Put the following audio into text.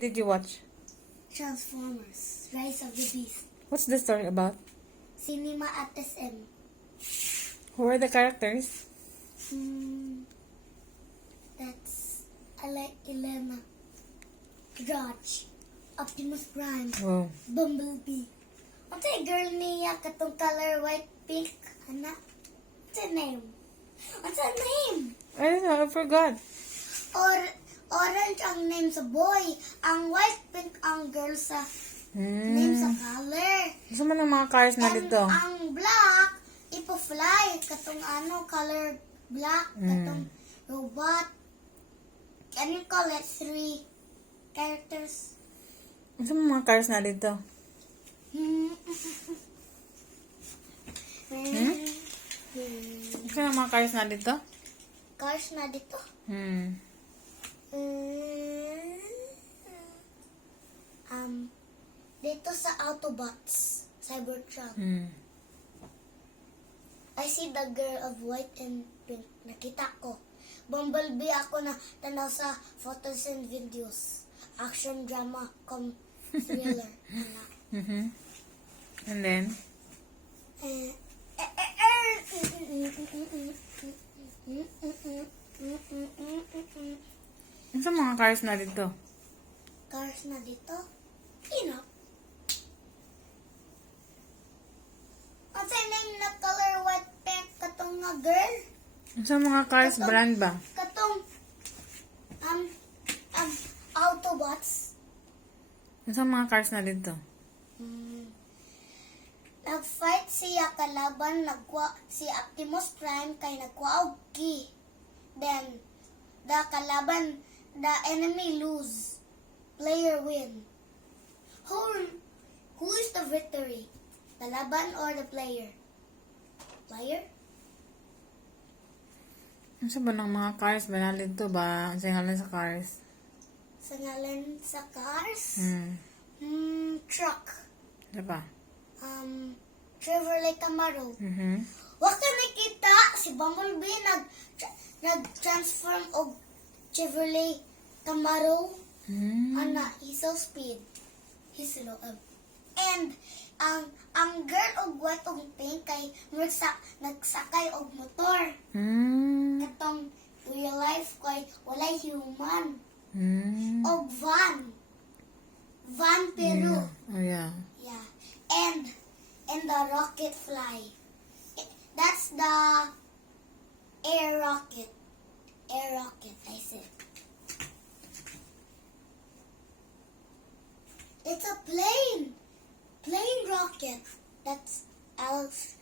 Did you watch? Transformers, Rise of the Beast. What's the story about? Cinema at SM. Who are the characters? That's Elena, George, Optimus Prime, Oh. Bumblebee. What's a girl niya katong color white pink? Ana? What's her name? What's her name? I don't know, I forgot. Orange ang name sa boy. Ang white pink ang girl sa name sa color. Gusto mo ng mga cars na And dito? ang black, ipo-fly. Katong color black. Katong robot. Can you call it 3 characters? Gusto mo mga cars na dito? Gusto mo mga cars na dito? Cars na dito? Dito sa Autobots, Cybertruck. I see the girl of white and pink. Nakita ko. Bumblebee ako na tanaw sa photos and videos. Action, drama, thriller. And then? Gusto mo mga cars na dito? Cars na dito? Enough. Ang name na color white pink katong nga girl? Gusto mo mga cars brand ba? Katong Autobots. Gusto mo mga cars na dito? Nag-fight siya kalaban, si Optimus Prime kay nagkuha og key. Then, the enemy lose. Player win. Who is the victory? The laban or the player? Player? Gusto ba ng mga cars ba na dito ba? Ang singalan sa cars? Sa ngalan sa cars? Truck. Diba? Chevrolet Camaro. Wa ka nakita si Bumblebee nag-transform og Chevrolet Camaro. Ana, he's so speed. He's slow. And ang girl og white og pink kay nagsakay og motor. Katong real life kay walay human. Og van pero Oh yeah. yeah. And the rocket fly. That's the air rocket. Air rocket, I said. It's a plane. Plane rocket. That's Alex